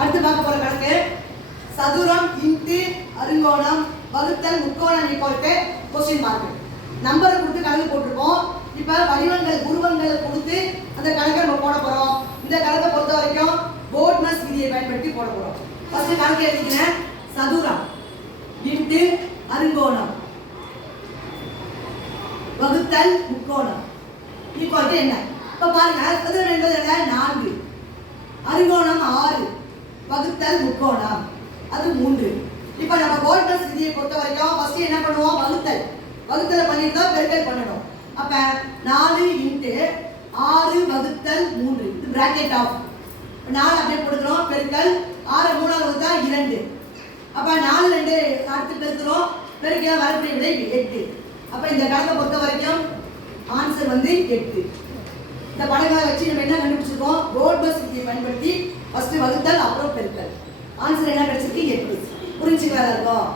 அடுத்து பார்க்க போற கணக்கு சதுரம் இன்டு அருங்கோணம் வகுத்தல் முக்கோணம் ஈக்குவல் டு क्वेश्चन மார்க். நம்பரை கொடுத்து கணக்கு போட்டுருக்கோம். இப்போ வடிவங்கள் உருவங்கள் கொடுத்து அந்த கணக்கை நம்ம போட போறோம். இந்த கணக்கை பொறுத்த வரைக்கும் போர்ட்னஸ் விதியை பயன்படுத்தி போட போறோம். ஃபர்ஸ்ட் கணக்கு எழுதிக்கிறேன். சதுரம் இன்டு அருங்கோணம் வகுத்தல் முக்கோணம் ஈக்குவல் டு என்ன? இப்ப பாருங்க, சதுரம் என்பது என்ன? 4, அருங்கோணம் 6, வகுத்தல் முக்கோணம் அது 3. இப்ப நம்ம போர்ட்னஸ் விதியை பொறுத்த வரைக்கும் ஃபர்ஸ்ட் என்ன பண்ணுவோம்? வகுத்தலை பண்ணிட்டு தான் பெருக்கல் பண்ணணும். அப்ப 4 இன்டு 6 வகுத்தல் 3 இது பிராக்கெட் ஆஃப் 4 அப்படியே போடுறோம். பெருக்கல் 6 3 வகுத்தா 2. அப்ப 4 2 அடுத்து பெருக்கிறோம். பெருக்கியா வரக்கூடிய விடை 8. அப்ப இந்த கணக்கை பொறுத்த வரைக்கும் ஆன்சர் வந்து 8. இந்த படங்களை வச்சு நம்ம என்ன கண்டுபிடிச்சிருக்கோம்? போர்ட்னஸ் விதியை பயன்படுத்தி ஃபர்ஸ்ட் வகுத்தல் அப்புறம் பெருக்கல். ஆன்சர் என்ன கிடைச்சிருக்கு? 8. புரிஞ்சுக்கலாம் இருக்கும்.